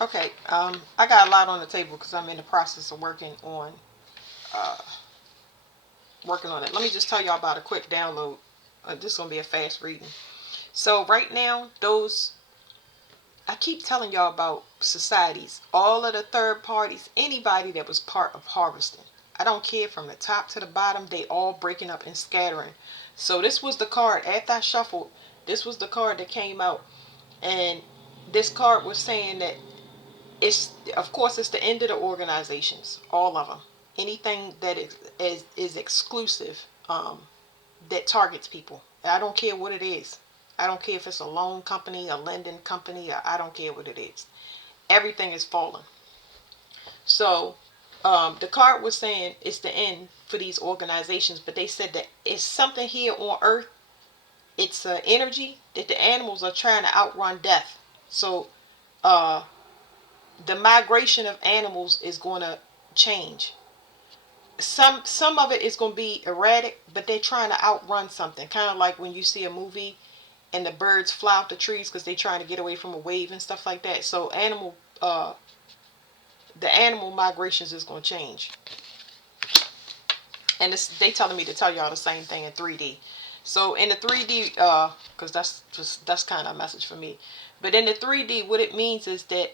Okay, I got a lot on the table because I'm in the process of uh, working on it. Let me just tell y'all about a quick download. This is gonna be a fast reading. So right now, those I keep telling y'all about societies, all of the third parties, anybody that was part of harvesting. I don't care from the top to the bottom, they all breaking up and scattering. So this was the card after I shuffled. This was the card that came out, and this card was saying that it's of course it's the end of the organizations, all of them. Anything that is exclusive, that targets people. I don't care what it is. I don't care if it's a loan company, a lending company, I don't care what it is. Everything is falling. So the card was saying it's the end for these organizations, but they said that it's something here on Earth. It's an energy that the animals are trying to outrun death. So uh, the migration of animals is going to change. Some of it is going to be erratic, but they're trying to outrun something. Kind of like when you see a movie and the birds fly off the trees because they're trying to get away from a wave and stuff like that. So the animal migrations is going to change, and they telling me to tell y'all the same thing in 3D. So in the 3D, because that's kind of a message for me. But in the 3D, what it means is that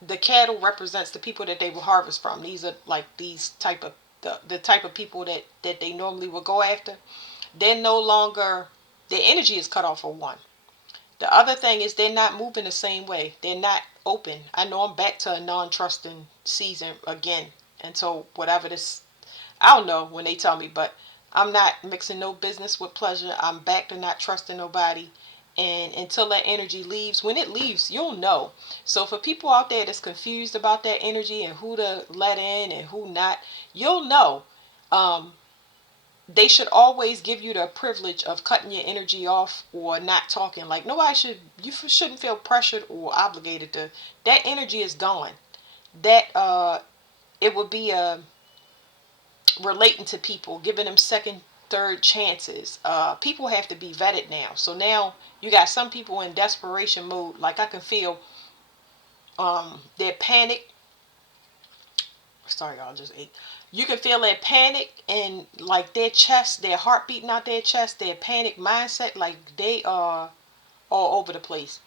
the cattle represents the people that they will harvest from. These are like these type of the type of people that they normally would go after. They're no longer, their energy is cut off for one. The other thing is they're not moving the same way. They're not open. I know I'm back to a non-trusting season again. And so whatever this, I don't know when they tell me, but I'm not mixing no business with pleasure. I'm back to not trusting nobody. And until that energy leaves, when it leaves, you'll know. So for people out there that's confused about that energy and who to let in and who not, you'll know. Um, they should always give you the privilege of cutting your energy off or not talking. Like nobody should, you shouldn't feel pressured or obligated to. That energy is gone. That it would be relating to people, giving them second, third chances. People have to be vetted now. So now you got some people in desperation mode. Like I can feel their panic. Sorry, y'all just ate. You can feel their panic and like their chest, their heart beating out their chest, their panic mindset, like they are all over the place.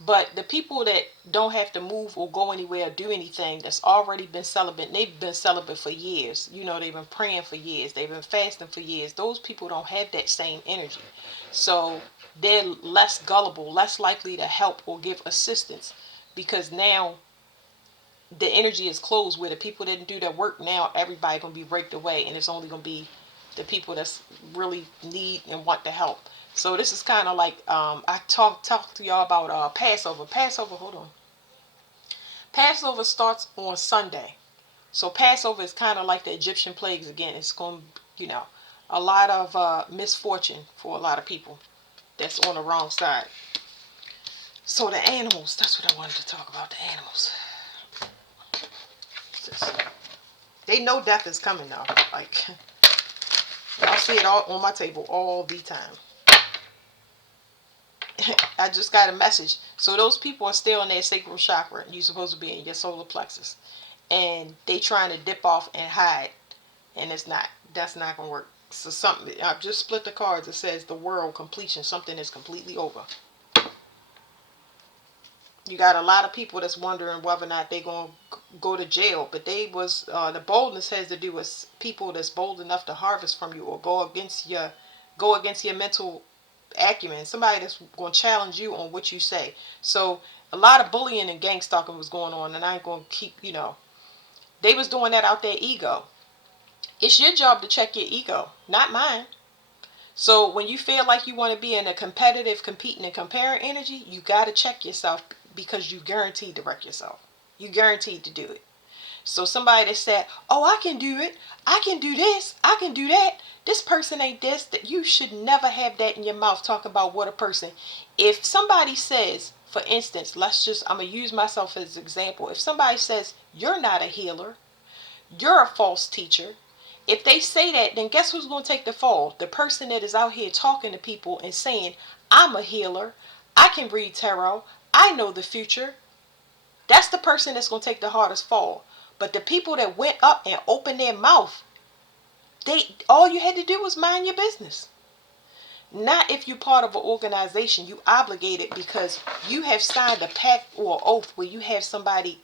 But the people that don't have to move or go anywhere or do anything, that's already been celibate, they've been celibate for years. You know, they've been praying for years, they've been fasting for years. Those people don't have that same energy. So they're less gullible, less likely to help or give assistance because now the energy is closed where the people that didn't do their work, now everybody gonna be raked away and it's only gonna be the people that's really need and want the help. So this is kind of like I talk to y'all about Passover. Passover, hold on. Passover starts on Sunday. So Passover is kind of like the Egyptian plagues again. It's going to, you know, a lot of misfortune for a lot of people that's on the wrong side. So the animals, that's what I wanted to talk about, the animals. They know death is coming now. Like, I see it all on my table all the time. I just got a message. So those people are still in their sacral chakra. You're supposed to be in your solar plexus. And they trying to dip off and hide. And it's not. That's not going to work. So something, I've just split the cards. It says the world completion. Something is completely over. You got a lot of people that's wondering whether or not they going to go to jail. But they was, the boldness has to do with people that's bold enough to harvest from you or go against your mental acumen. Somebody that's going to challenge you on what you say. So a lot of bullying and gang stalking was going on, and I ain't going to keep, they was doing that out their ego. It's your job to check your ego, not mine. So when you feel like you want to be in a competitive, competing and comparing energy, you got to check yourself because you guaranteed to wreck yourself. You guaranteed to do it. So somebody that said, "Oh, I can do it. I can do this. I can do that." This person ain't this. That you should never have that in your mouth talking about what a person. If somebody says, for instance, I'm gonna use myself as an example. If somebody says you're not a healer, you're a false teacher. If they say that, then guess who's gonna take the fall? The person that is out here talking to people and saying, "I'm a healer. I can read tarot. I know the future." That's the person that's going to take the hardest fall. But the people that went up and opened their mouth, all you had to do was mind your business. Not if you're part of an organization, you obligated because you have signed a pact or oath where you have somebody,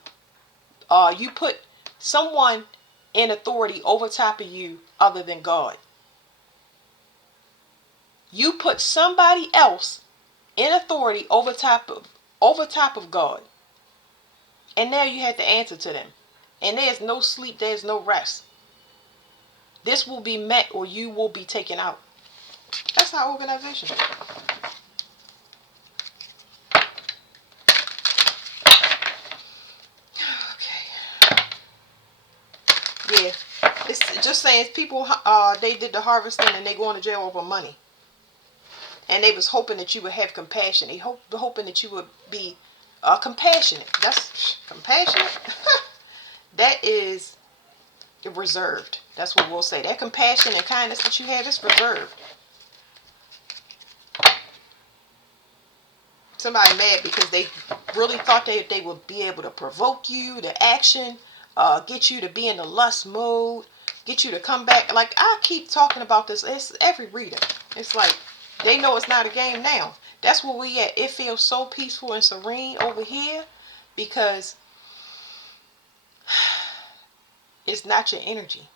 you put someone in authority over top of you other than God. You put somebody else in authority over top of God. And now you have to answer to them. And there's no sleep, there's no rest. This will be met or you will be taken out. That's our organization. Okay. Yeah. It's just saying people they did the harvesting and they going to jail over money. And they was hoping that you would have compassion. They hoping that you would be compassionate. That's compassionate. That is reserved. That's what we'll say. That compassion and kindness that you have is reserved. Somebody mad because they really thought they would be able to provoke you to action, get you to be in the lust mode, get you to come back. Like I keep talking about this. It's every reader. It's like they know it's not a game now. That's where we at. It feels so peaceful and serene over here because it's not your energy.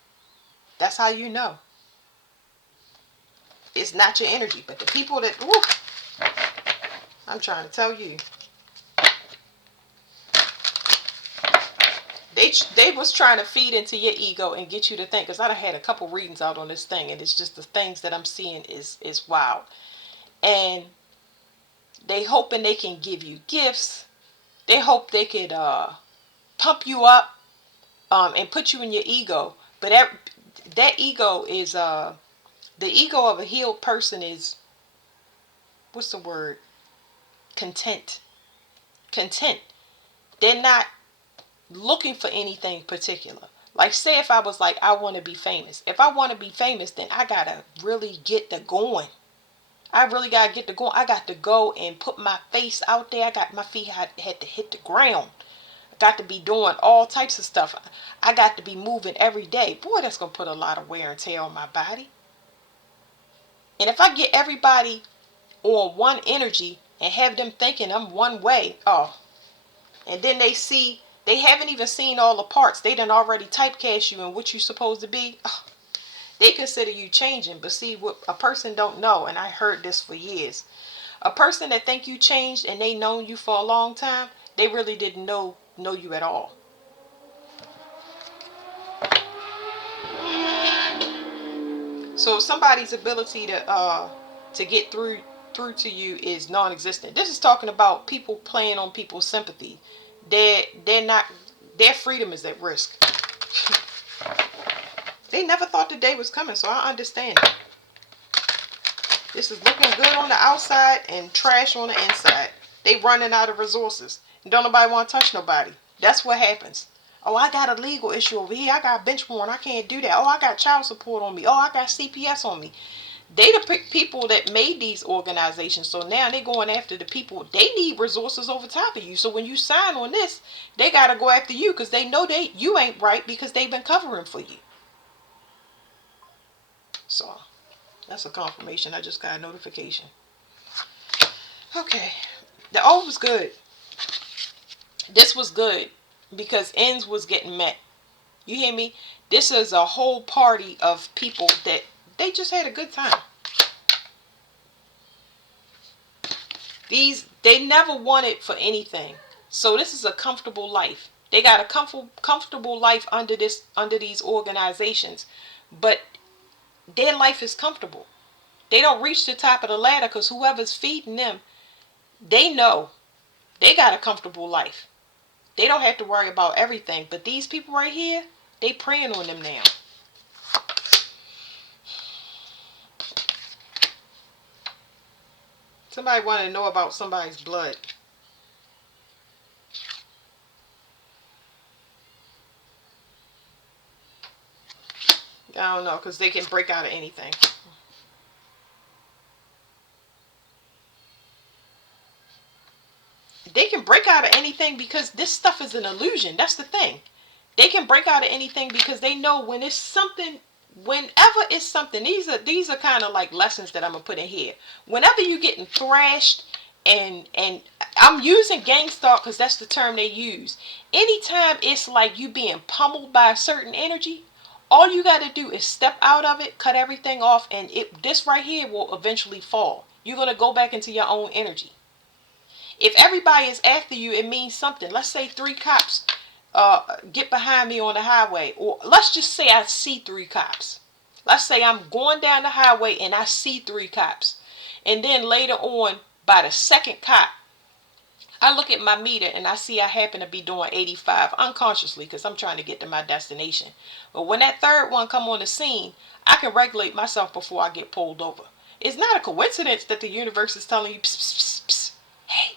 That's how you know. It's not your energy. But the people that, woo, I'm trying to tell you, they was trying to feed into your ego and get you to think. Because I done had a couple readings out on this thing, and it's just the things that I'm seeing is wild. And they hoping they can give you gifts. They hope they could pump you up and put you in your ego. But that ego is the ego of a healed person is, what's the word? Content. They're not looking for anything particular. Like say if I was like, I want to be famous. If I want to be famous, then I gotta really get to going. I really gotta get to going. I got to go and put my face out there. I got my feet had to hit the ground. I got to be doing all types of stuff. I got to be moving every day. Boy, that's gonna put a lot of wear and tear on my body. And if I get everybody on one energy and have them thinking I'm one way, and then they haven't even seen all the parts. They done already typecast you in what you supposed to be. They consider you changing. But see, what a person don't know, and I heard this for years. A person that think you changed and they known you for a long time, they really didn't know you at all. So somebody's ability to get through to you is non-existent. This is talking about people playing on people's sympathy. They're not, their freedom is at risk. They never thought the day was coming, so I understand it. This is looking good on the outside and trash on the inside. They running out of resources. Don't nobody want to touch nobody. That's what happens. Oh, I got a legal issue over here. I got bench warrant. I can't do that. Oh, I got child support on me. Oh, I got CPS on me. They the people that made these organizations. So now they going after the people. They need resources over top of you. So when you sign on this, they got to go after you because they know you ain't right because they've been covering for you. So that's a confirmation. I just got a notification. Okay. The O was good. This was good because ends was getting met. You hear me? This is a whole party of people that they just had a good time. They never wanted for anything. So this is a comfortable life. They got a comfortable life under these organizations. But their life is comfortable. They don't reach the top of the ladder because whoever's feeding them, they know they got a comfortable life. They don't have to worry about everything. But these people right here, they preying on them now. Somebody want to know about somebody's blood. I don't know, because they can break out of anything. They can break out of anything because this stuff is an illusion. That's the thing. They can break out of anything because they know when it's something, whenever it's something, these are kind of like lessons that I'm gonna put in here. Whenever you getting thrashed, and I'm using gang stalk because that's the term they use. Anytime it's like you being pummeled by a certain energy, all you got to do is step out of it, cut everything off, and this right here will eventually fall. You're gonna go back into your own energy. If everybody is after you, it means something. Let's say 3 cops get behind me on the highway, or let's just say I see 3 cops. Let's say I'm going down the highway and I see 3 cops, and then later on, by the second cop, I look at my meter and I see I happen to be doing 85 unconsciously because I'm trying to get to my destination. But when that third one come on the scene, I can regulate myself before I get pulled over. It's not a coincidence that the universe is telling you, psst, psst, psst, hey,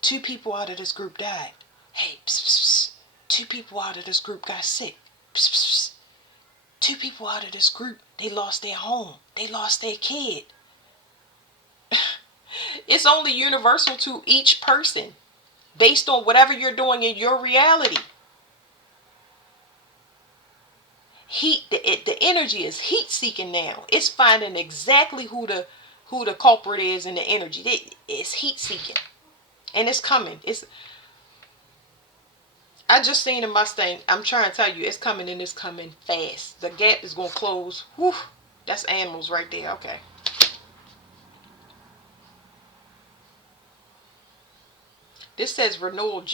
2 people out of this group died. Hey, psst, psst, psst, 2 people out of this group got sick. Psst, psst, psst, 2 people out of this group, they lost their home. They lost their kid. It's only universal to each person based on whatever you're doing in your reality. The energy is heat seeking now. It's finding exactly who the culprit is in the energy. It's heat seeking, and it's coming. I just seen a Mustang. I'm trying to tell you, it's coming, and it's coming fast. The gap is gonna close. Whew, that's animals right there. Okay. This says renewal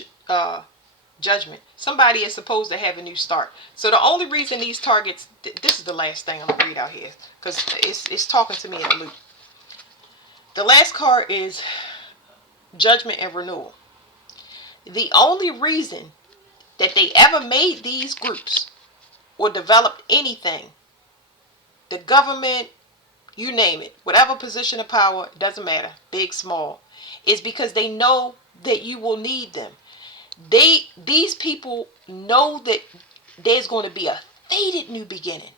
judgment. Somebody is supposed to have a new start. So the only reason these targets, this is the last thing I'm going to read out here because it's talking to me in a loop. The last card is judgment and renewal. The only reason that they ever made these groups or developed anything, the government, you name it, whatever position of power, doesn't matter, big, small, is because they know that you will need them. These people know that there's going to be a fated new beginning.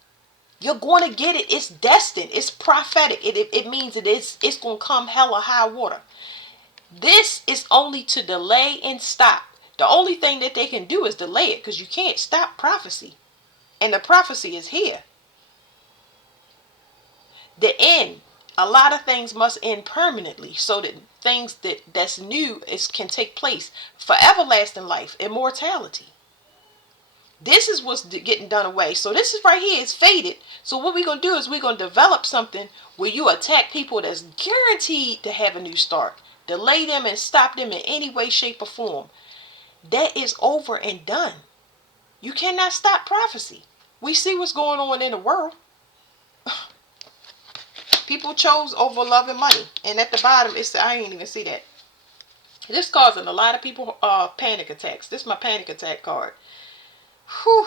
You're going to get it. It's destined. It's prophetic. It means it's going to come hella high water. This is only to delay and stop. The only thing that they can do is delay it because you can't stop prophecy. And the prophecy is here. The end. A lot of things must end permanently so that things that's new can take place for everlasting life, immortality. This is what's getting done away. So this is right here. It's faded. So what we're going to do is we're going to develop something where you attack people that's guaranteed to have a new start. Delay them and stop them in any way, shape, or form. That is over and done. You cannot stop prophecy. We see what's going on in the world. People chose over love and money. And at the bottom, I ain't even see that. This causing a lot of people panic attacks. This is my panic attack card. Whew.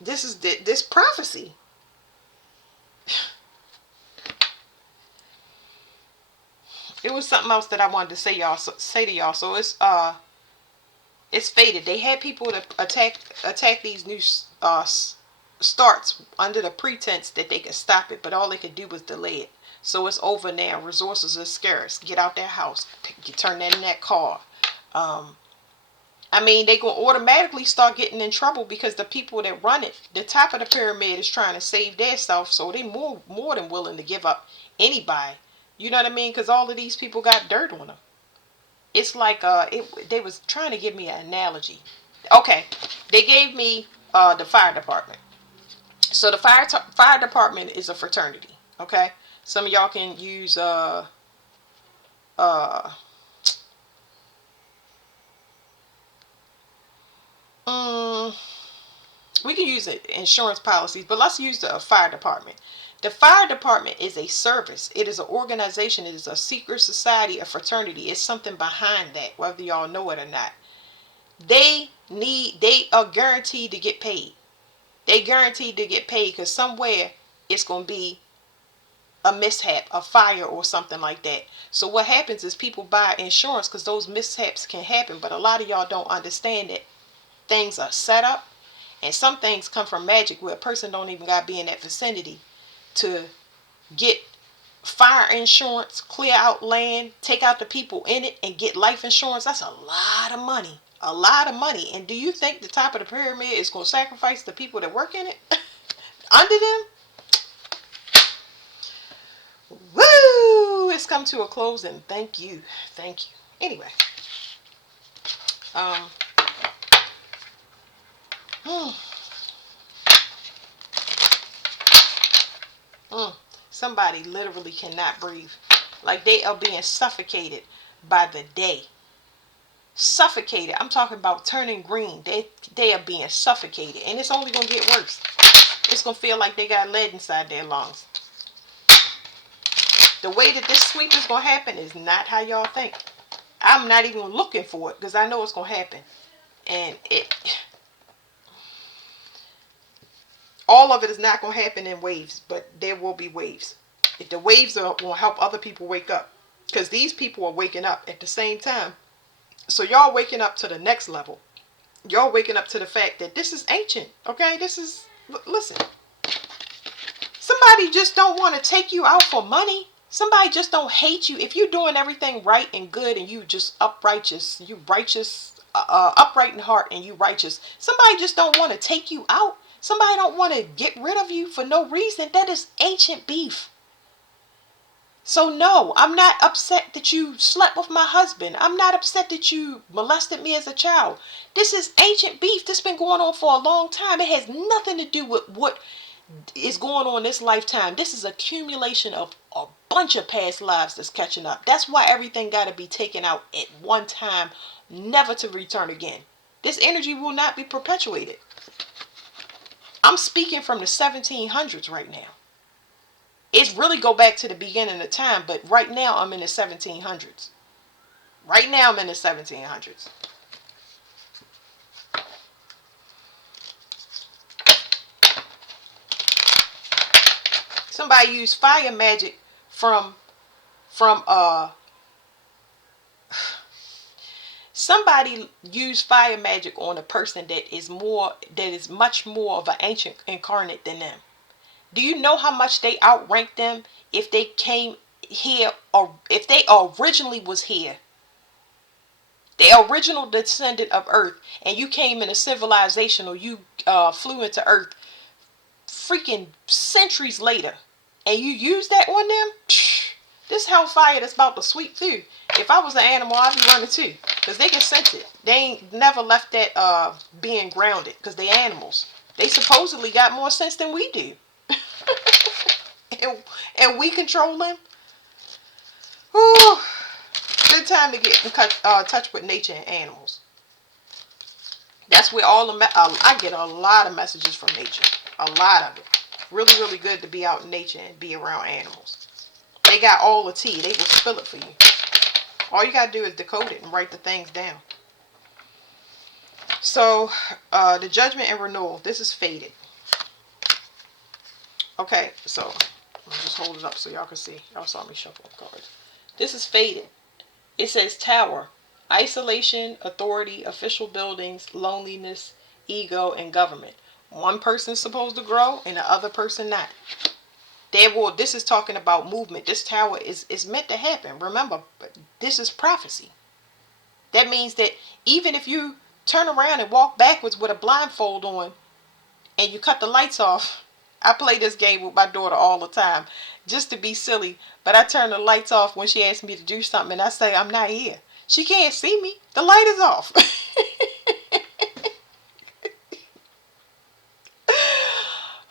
This is this prophecy. It was something else that I wanted to say to y'all. So it's faded. They had people to attack these new starts under the pretense that they could stop it, but all they could do was delay it. So it's over now. Resources are scarce. Get out that house. Turn that in that car. I mean, they gonna automatically start getting in trouble because the people that run it, the top of the pyramid, is trying to save their self. So they more than willing to give up anybody. You know what I mean? Because all of these people got dirt on them. It's like they was trying to give me an analogy. Okay, they gave me the fire department. So the fire department is a fraternity. Okay, some of y'all can use we can use insurance policies, but let's use the fire department. The fire department is a service. It is an organization. It is a secret society, a fraternity. It's something behind that, whether y'all know it or not. They are guaranteed to get paid. They guaranteed to get paid because somewhere it's going to be a mishap, a fire or something like that. So what happens is people buy insurance because those mishaps can happen. But a lot of y'all don't understand that things are set up. And some things come from magic where a person don't even got to be in that vicinity to get fire insurance, clear out land, take out the people in it, and get life insurance. That's a lot of money. A lot of money. And do you think the top of the pyramid is going to sacrifice the people that work in it? Under them? Woo! It's come to a close, and thank you. Thank you. Anyway. Um. Somebody literally cannot breathe. Like they are being suffocated by the day. Suffocated. I'm talking about turning green. They are being suffocated. And it's only going to get worse. It's going to feel like they got lead inside their lungs. The way that this sweep is going to happen is not how y'all think. I'm not even looking for it because I know it's going to happen. And all of it is not going to happen in waves, but there will be waves. If the waves will help other people wake up, because these people are waking up at the same time. So y'all waking up to the next level. Y'all waking up to the fact that this is ancient. Okay, this is, listen. Somebody just don't want to take you out for money. Somebody just don't hate you. If you're doing everything right and good and you just upright in heart and you righteous. Somebody just don't want to take you out. Somebody don't want to get rid of you for no reason. That is ancient beef. So no, I'm not upset that you slept with my husband. I'm not upset that you molested me as a child. This is ancient beef. This has been going on for a long time. It has nothing to do with what is going on this lifetime. This is accumulation of a bunch of past lives that's catching up. That's why everything got to be taken out at one time, never to return again. This energy will not be perpetuated. I'm speaking from the 1700s right now. It's really go back to the beginning of time, but right now I'm in the 1700s. Right now I'm in the 1700s. Somebody used fire magic from somebody used fire magic on a person that is much more of an ancient incarnate than them. Do you know how much they outrank them if they came here, or if they originally was here? The original descendant of Earth, and you came in a civilization, or you flew into Earth freaking centuries later, and you use that on them? This hellfire that's about to sweep through. If I was an animal, I'd be running too, because they can sense it. They ain't never left that being grounded, because they animals. They supposedly got more sense than we do. and we control them. Whew. Good time to get in touch with nature and animals. That's where all the I get a lot of messages from nature. A lot of it. Really, really good to be out in nature and be around animals. They got all the tea. They will spill it for you. All you got to do is decode it and write the things down. So, the judgment and renewal. This is faded. Okay, so I'll just hold it up so y'all can see. Y'all saw me shuffle cards. This is faded. It says tower. Isolation, authority, official buildings, loneliness, ego, and government. One person's supposed to grow and the other person not. This is talking about movement. This tower is meant to happen. Remember, this is prophecy. That means that even if you turn around and walk backwards with a blindfold on and you cut the lights off. I play this game with my daughter all the time just to be silly, but I turn the lights off when she asks me to do something and I say I'm not here. She can't see me. The light is off.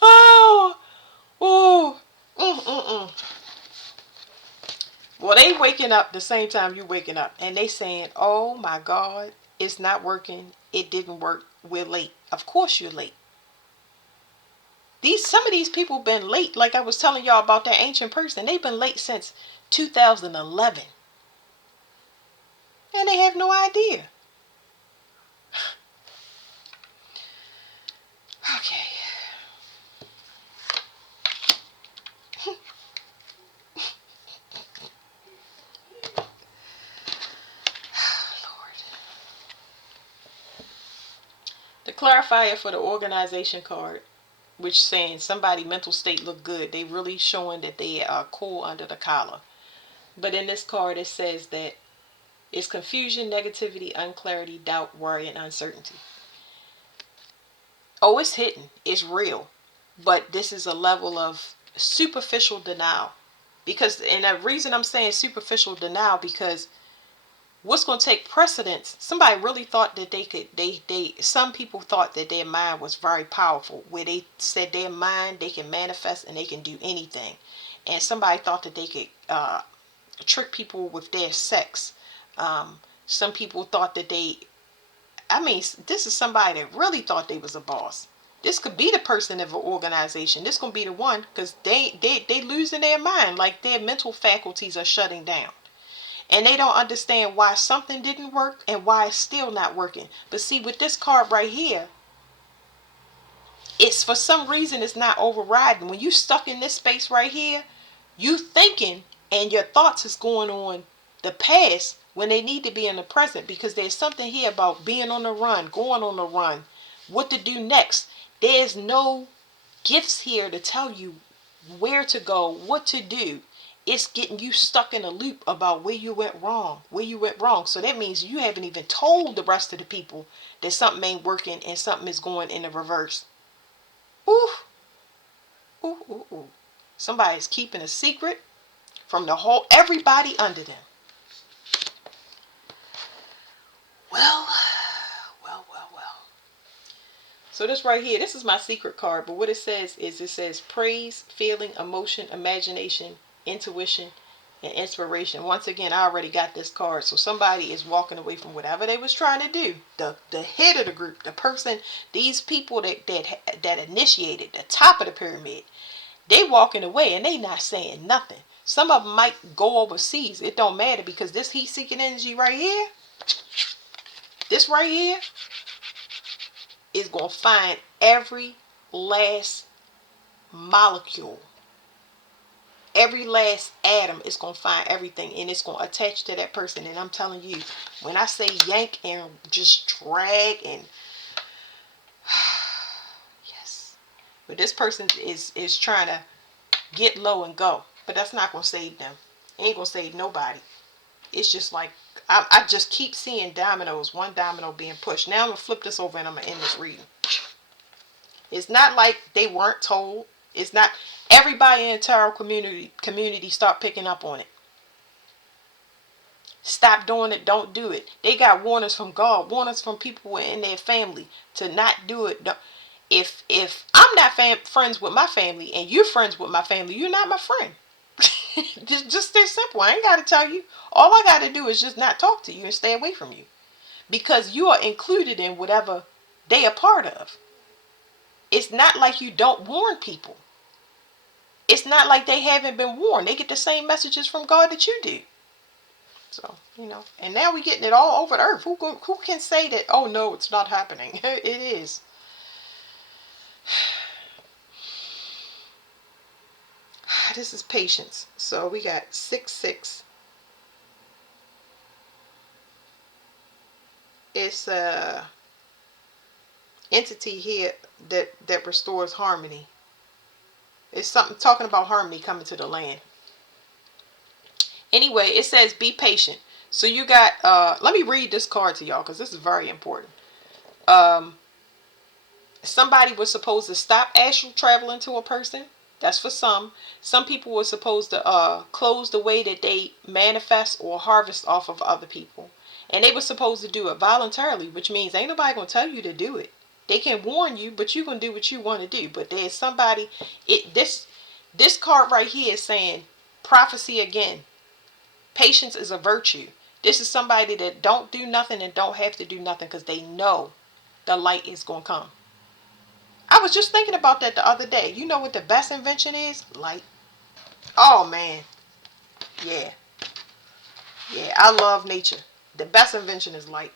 Oh, Well, they waking up the same time you waking up, and they saying, "Oh my God, it's not working. It didn't work. We're late." Of course you're late. Some of these people been late. Like I was telling y'all about that ancient person, they've been late since 2011, and they have no idea. Okay. The clarifier for the organization card. which saying somebody mental state look good. They really showing that they are cool under the collar. But in this card it says that it's confusion, negativity, unclarity, doubt, worry, and uncertainty. Oh, it's hidden. It's real. But this is a level of superficial denial. Because, and the reason I'm saying superficial denial, because what's going to take precedence, somebody really thought that some people thought that their mind was very powerful, where they said their mind, they can manifest and they can do anything. And somebody thought that they could trick people with their sex. Some people thought that this is somebody that really thought they was a boss. This could be the person of an organization. This gonna be the one, because they losing their mind, like their mental faculties are shutting down. And they don't understand why something didn't work and why it's still not working. But see, with this card right here, it's for some reason it's not overriding. When you stuck in this space right here, you thinking and your thoughts is going on the past when they need to be in the present, because there's something here about being on the run, going on the run, what to do next. There's no gifts here to tell you where to go, what to do. It's getting you stuck in a loop about where you went wrong, So that means you haven't even told the rest of the people that something ain't working and something is going in the reverse. Ooh, ooh, ooh, ooh. Somebody's keeping a secret from the whole, everybody under them. Well. So this right here, this is my secret card, but what it says is, it says praise, feeling, emotion, imagination, intuition, and inspiration. Once again, I already got this card, so somebody is walking away from whatever they was trying to do. The head of the group, the person, these people that initiated the top of the pyramid, they walking away and they not saying nothing. Some of them might go overseas. It don't matter, because this heat-seeking energy right here, this right here, is going to find every last molecule, every last atom. Is going to find everything, and it's going to attach to that person. And I'm telling you, when I say yank and just drag and yes, but this person is trying to get low and go, but that's not going to save them. It ain't going to save nobody. It's just like I just keep seeing dominoes, one domino being pushed. Now I'm going to flip this over and I'm going to end this reading. It's not like they weren't told. It's not everybody in the tarot community start picking up on it. Stop doing it. Don't do it. They got warnings from God, warnings from people in their family to not do it. If I'm not friends with my family and you're friends with my family, you're not my friend. just this simple. I ain't got to tell you. All I got to do is just not talk to you and stay away from you, because you are included in whatever they are part of. It's not like you don't warn people. It's not like they haven't been warned. They get the same messages from God that you do. So, and now we're getting it all over the earth. Who can say that, oh no, it's not happening? It is. This is patience. So we got 6-6. It's a entity here that restores harmony. It's something talking about harmony coming to the land. Anyway, it says be patient. So you got, let me read this card to y'all, because this is very important. Somebody was supposed to stop astral traveling to a person. That's for some. Some people were supposed to close the way that they manifest or harvest off of other people. And they were supposed to do it voluntarily, which means ain't nobody going to tell you to do it. They can warn you, but you're going to do what you want to do. But there's somebody, this card right here is saying prophecy again. Patience is a virtue. This is somebody that don't do nothing and don't have to do nothing, because they know the light is going to come. I was just thinking about that the other day. You know what the best invention is? Light. Oh, man. Yeah. Yeah, I love nature. The best invention is light.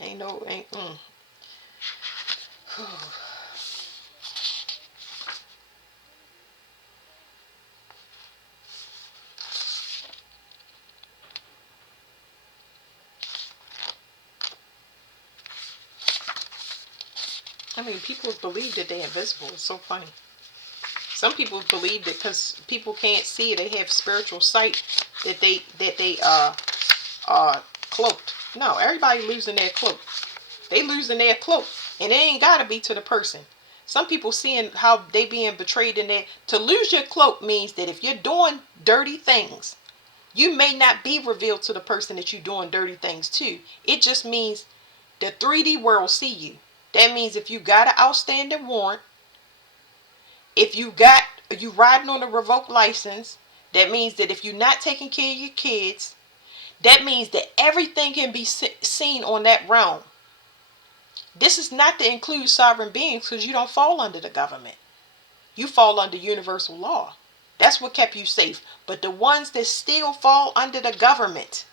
Ain't. mean, people believe that they're invisible. It's so funny. Some people believe that because people can't see it, they have spiritual sight, that they cloaked. No, everybody losing their cloak. They losing their cloak, and it ain't gotta be to the person. Some people seeing how they being betrayed in there. To lose your cloak means that if you're doing dirty things, you may not be revealed to the person that you're doing dirty things to. It just means the 3D world see you. That means if you got an outstanding warrant, if you riding on a revoked license, that means that if you're not taking care of your kids, that means that everything can be seen on that realm. This is not to include sovereign beings, because you don't fall under the government. You fall under universal law. That's what kept you safe. But the ones that still fall under the government,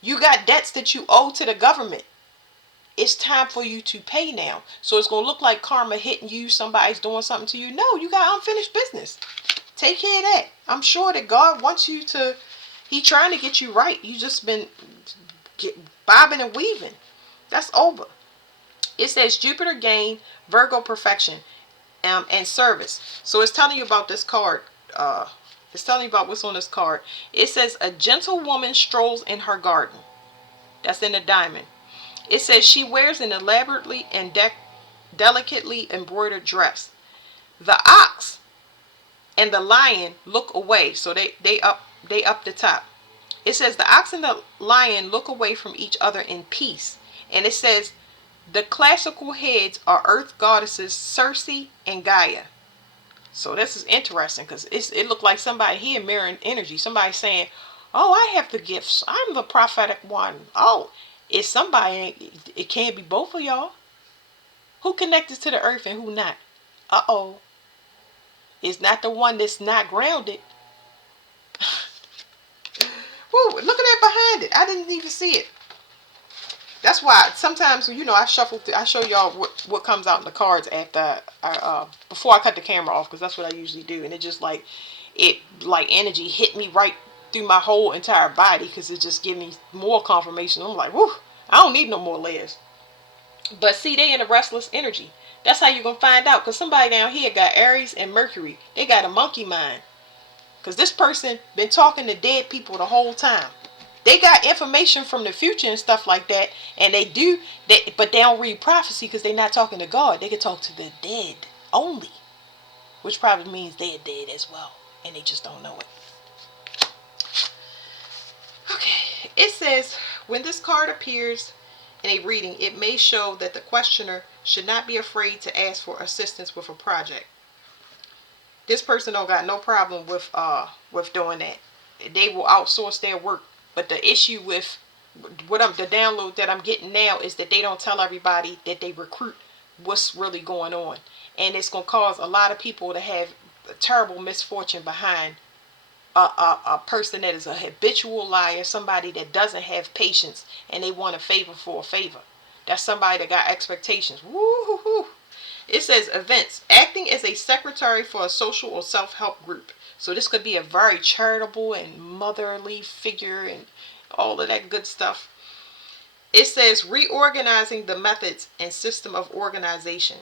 you got debts that you owe to the government. It's time for you to pay now. So it's going to look like karma hitting you. Somebody's doing something to you. No, you got unfinished business. Take care of that. I'm sure that God wants you to, He's trying to get you right. You just been bobbing and weaving. That's over. It says Jupiter gain, Virgo perfection, and service. So it's telling you about this card. It's telling you about what's on this card. It says a gentle woman strolls in her garden. That's in a diamond. It says she wears an elaborately and delicately embroidered dress. The ox and the lion look away. So they up the top. It says the ox and the lion look away from each other in peace. And it says the classical heads are earth goddesses Circe and Gaia. So this is interesting, because it looked like somebody here mirroring energy. Somebody saying, oh, I have the gifts. I'm the prophetic one. Oh, it's somebody. It can't be both of y'all. Who connected to the earth and who not? Uh-oh. It's not the one that's not grounded. Woo, look at that behind it. I didn't even see it. That's why sometimes, I shuffle through, I show y'all what comes out in the cards after before I cut the camera off, because that's what I usually do. And it just like energy hit me right through my whole entire body, because it just gives me more confirmation. I'm like, whoo, I don't need no more layers. But see, they in a restless energy. That's how you're going to find out, because somebody down here got Aries and Mercury. They got a monkey mind, because this person been talking to dead people the whole time. They got information from the future and stuff like that, and but they don't read prophecy because they're not talking to God. They can talk to the dead only, which probably means they're dead as well, and they just don't know it. Okay, it says, when this card appears in a reading, it may show that the questioner should not be afraid to ask for assistance with a project. This person don't got no problem with doing that. They will outsource their work. But the issue with the download that I'm getting now is that they don't tell everybody that they recruit what's really going on. And it's going to cause a lot of people to have a terrible misfortune behind a person that is a habitual liar, somebody that doesn't have patience, and they want a favor for a favor. That's somebody that got expectations. Woo-hoo-hoo. It says events. Acting as a secretary for a social or self-help group. So this could be a very charitable and motherly figure and all of that good stuff. It says reorganizing the methods and system of organization.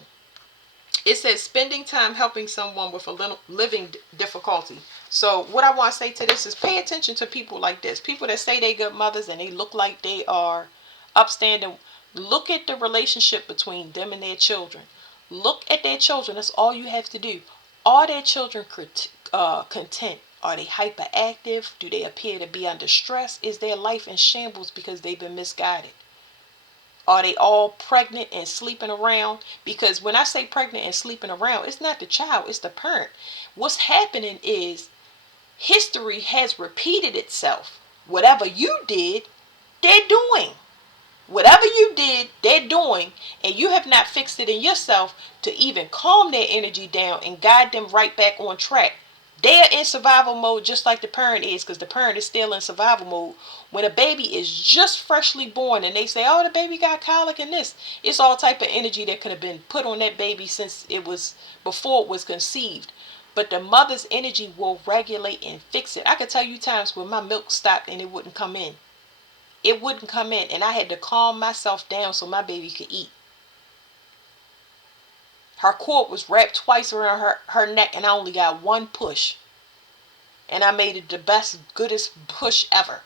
It says spending time helping someone with a living difficulty. So what I want to say to this is pay attention to people like this. People that say they good mothers and they look like they are upstanding. Look at the relationship between them and their children. Look at their children. That's all you have to do. Are their children content? Are they hyperactive? Do they appear to be under stress? Is their life in shambles because they've been misguided? Are they all pregnant and sleeping around? Because when I say pregnant and sleeping around, it's not the child, it's the parent. What's happening is history has repeated itself. Whatever you did, they're doing. Whatever you did, they're doing, and you have not fixed it in yourself to even calm their energy down and guide them right back on track. They are in survival mode just like the parent is, because the parent is still in survival mode. When a baby is just freshly born and they say, oh, the baby got colic and this, it's all type of energy that could have been put on that baby since before it was conceived. But the mother's energy will regulate and fix it. I could tell you times when my milk stopped and it wouldn't come in. it wouldn't come in, and I had to calm myself down so my baby could eat. Her cord was wrapped twice around her neck, and I only got one push. And I made it the best, goodest push ever.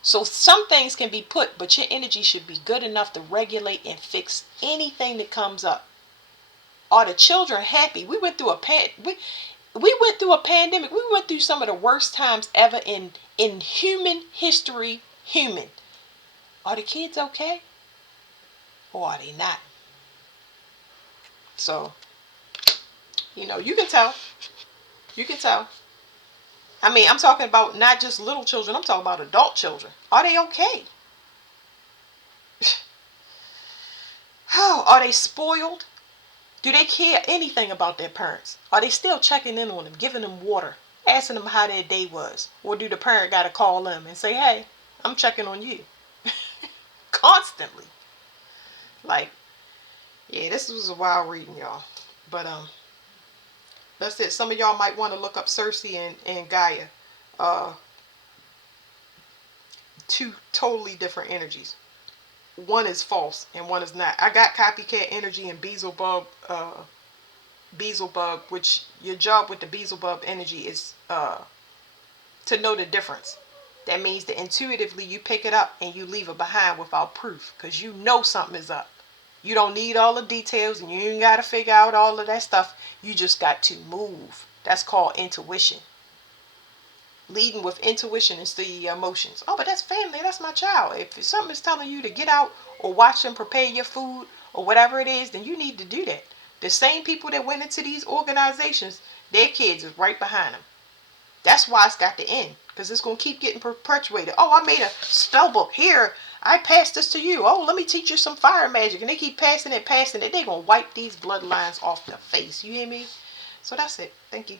So some things can be put, but your energy should be good enough to regulate and fix anything that comes up. Are the children happy? We went through we went through a pandemic. We went through some of the worst times ever in human history. Human. Are the kids okay? Or are they not? So, you can tell. You can tell. I mean, I'm talking about not just little children. I'm talking about adult children. Are they okay? How? Are they spoiled? Do they care anything about their parents? Are they still checking in on them, giving them water, asking them how their day was? Or do the parent got to call them and say, hey, I'm checking on you? Constantly. Like, yeah, this was a wild reading, y'all. But that's it. Some of y'all might want to look up Cersei and Gaia. Two totally different energies. One is false and one is not. I got copycat energy and Beelzebub, which your job with the Beelzebub energy is to know the difference. That means that intuitively you pick it up and you leave it behind without proof, because you know something is up. You don't need all the details, and you ain't got to figure out all of that stuff. You just got to move. That's called intuition. Leading with intuition instead of your emotions. Oh, but that's family. That's my child. If something is telling you to get out or watch them prepare your food or whatever it is, then you need to do that. The same people that went into these organizations, their kids is right behind them. That's why it's got to end, because it's going to keep getting perpetuated. Oh, I made a spell book. Here, I passed this to you. Oh, let me teach you some fire magic. And they keep passing it. They're going to wipe these bloodlines off the face. You hear me? So that's it. Thank you.